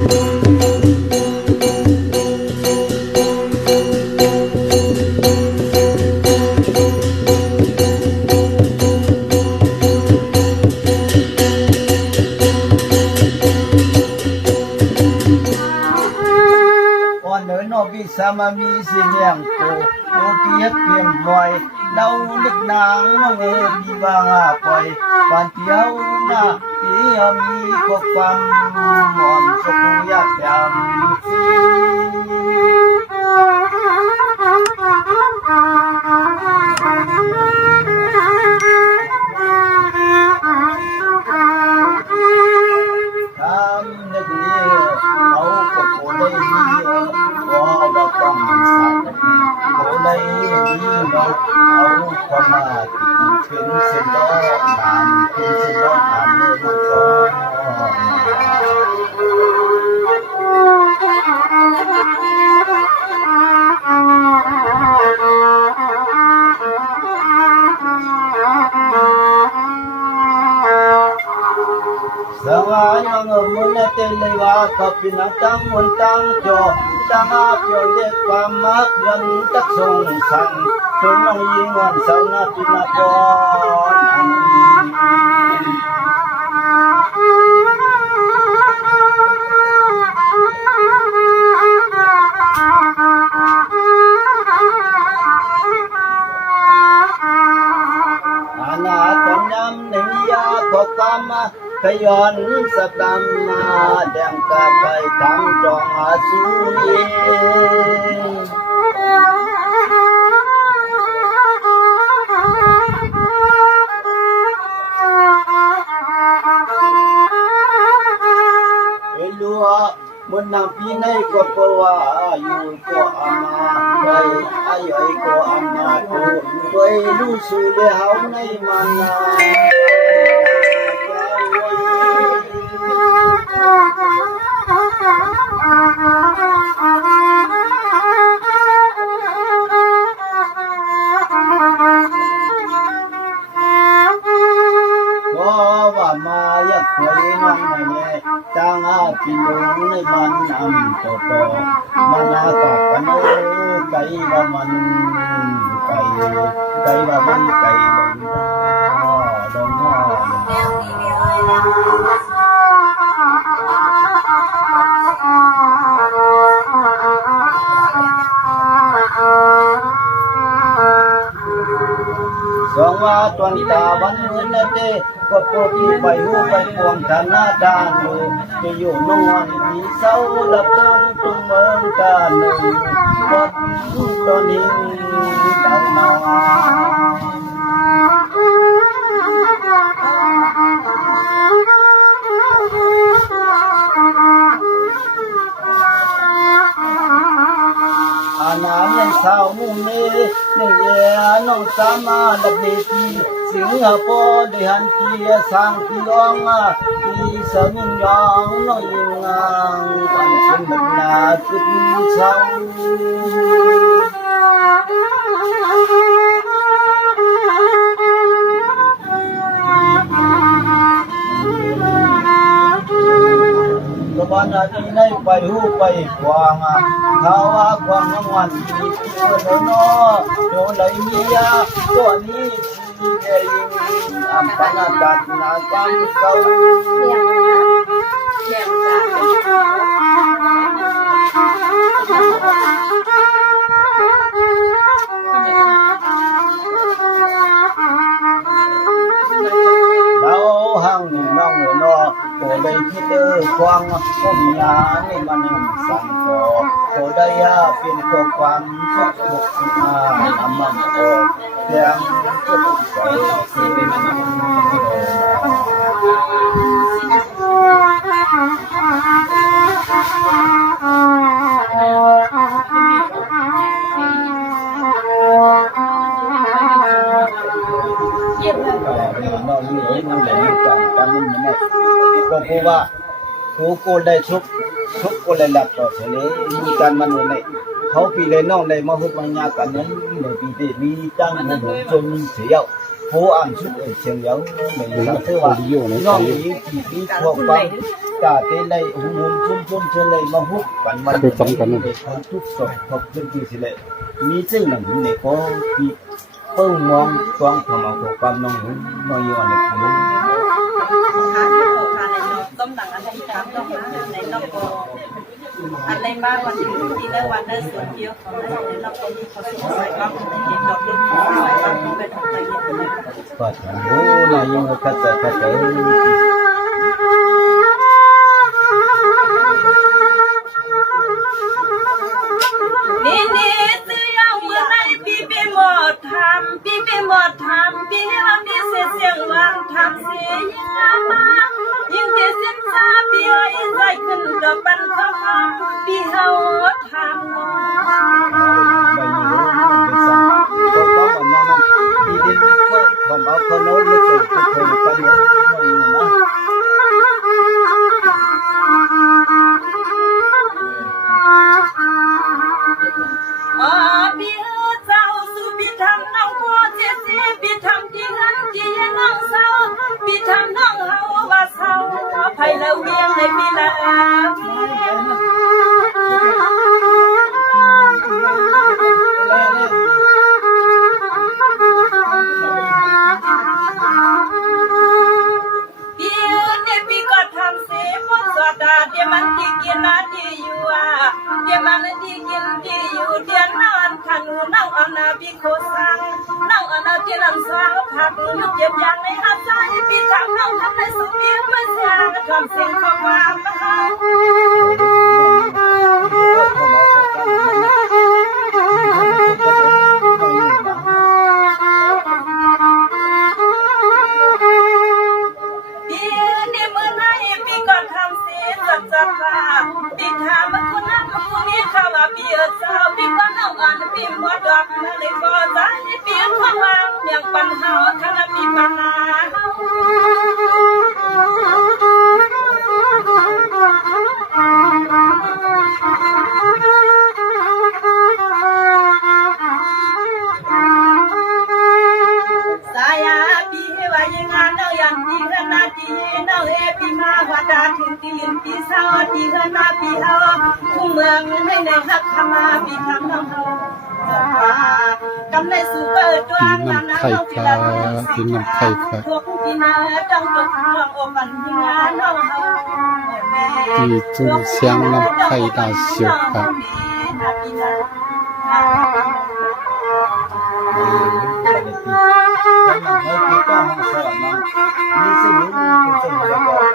สามามีสิเนียงโกเทียบเพียงลอยเดาลึกนางน้องมีบางปล่อยปานเที่ยวหน้าที่มีกบฟังมอนสกุยาแย้มเอาความมาถึงเส้นล้อผ่านถึงเส้นล้อผ่านเลยมันก็สวรรค์มังมุนเตลิวากับพินักตังมุนตังโจตังอาเปียวเด็กความมักยันตักทรงสังจนน้องยิงวันเสาร์นาทีนาปอนอาณาตนยำหนึ่งยาขอความมาขย้อนสตามมาแดงกาไปทำจองอาสูเยมุนนำปีในก็เพราะว่าอยู่ก็อามาไปอายุก็อามาไปรู้สึกเฮาในมันนามาอยากไปน้องในจางอาพิโลในบ้านน้ำโตโตมันอาตอกกันไก่ว่ามันไก่ว่ามันไก่ลงลงสองว่าตวนตาวันเงินเตก็ปกติไปหูไปพวงธนาดานอยู่จะอยู่นอนมีเศร้าลับต้นตุ่มเมืองกันวัดตอนนี้ตาหนออาณาในสาวมุ่งเนในเย่น้องสามาลับเบทีสิงห์ปอดหันทีสังพิยองที่สมิงยองน้อยงางวันชิมนาขึ้นเช้าก็บ้านที่ไหนไปหูไปกวางเขาว่าความน้ำมันมีเพื่อนน้อโดนไหลมียาตัวนี้อัมพนาดัดนาจังเก้าเราหังน้องนอโอได้คิดความก็มียาในมันสั่งต่อโอได้ยาเป็นตัวความสุขทุกข์น้ำมันโอเพียงทุกข์ใจสิ่งนั้นน้องนี่มันเลยจังกันมันไม่ก็เพราะว่าผู้โกได้ทุกโกเลยหลับต่อเฉลี่ยมีการมันเลยเขาปีเลยน้องเลยมาหุบมังยากันนั้นในปีที่มีตั้งในหมู่ชนเสียวผู้อ่านชุดเชียงเยาในหลังเทว่าน้องนี้ปีพวกฟัง กาเตเลยหุ่มชุ่มเชเลยมาฮุกกันวันเด็กคนทุกศพพบขึ้นที่สิเลยมีซึ่งหนังหุ่นเนี่ยก็ที่เปิ้งมองกองทำเอาตัวความน้องหุ่นน้อยอ่อนเนี่ยหุ่นต้มหนังอะไรครับต้องในนอกก็อะไรบ้างวันที่แล้ววันนั้นส่วนเดียวของเราในนอกก็มีเขาสงสัยบ้างในเหตุดอกเล็กน้อยบ้างเป็นของใจเย็นๆก็โอ้ลายยังก็จะนี่ซื้อยาวเมื่อไรพี่ไปหมดทำพี่เราดีเสียงวางทำเสียมายิ่งที่สิ้นซาพี่ไอ้ใจขึ้นดอกบันเขาพี่เฮาทำน้องใบยืนเป็นสังก็บอกว่าน้องนั้นที่ดินก็ผมเอาคนโน้นไม่เคยทุกคนกันน้องนะพี่เจ้าสุพี่ทำน้องพ่อเจ๊พี่ทำที่หันที่น้องเศร้าพี่ทำน้องเฮาว่าเศร้าไผ่แล้วเวียงในพี่ละพี่ก็ทำเสียหมดสดาเดี๋ยวมันที่กินนะที่อยู่เดี๋ยวมันที่กินที่อยู่เดี๋ยวนอนขันน้องอันนาพี่โคสังน้องอันนาพี่ลำสาวผักลูกเก็บอย่างในหัดใจพี่ทำน้องทำในสุขเพียงเมื่อเสียทำเสียงข้อความจับว่าพี่ถามว่าคุณนั้นคุณนี้ข้าว่าพี่เจ้าพี่ว่าน้องอันพี่หมดดอกมาเลยก็ใจพี่ข้างล่างอย่างปัญหาถ้าพี่ปัญหาสายพี่ว่ายังงานเราอย่างพี่ขนาดที่เราพี่มาว่าดาถึงที่ยืนพี่สาวที่ขนาดพี่เอาคู่เมืองให้ในหักขมาพี่ทำน้องเฮากำในสู่เปิดดวงยามนั้นเราพี่ละพี่น้ำไทยค่ะพวกพี่นาต้องตกห่วงโอปันพี่งานน้องเฮาที่จุนเสียงน้ำไทยดาวเสียวค่ะนี่สิ่งนี้เป็นสิ่งที่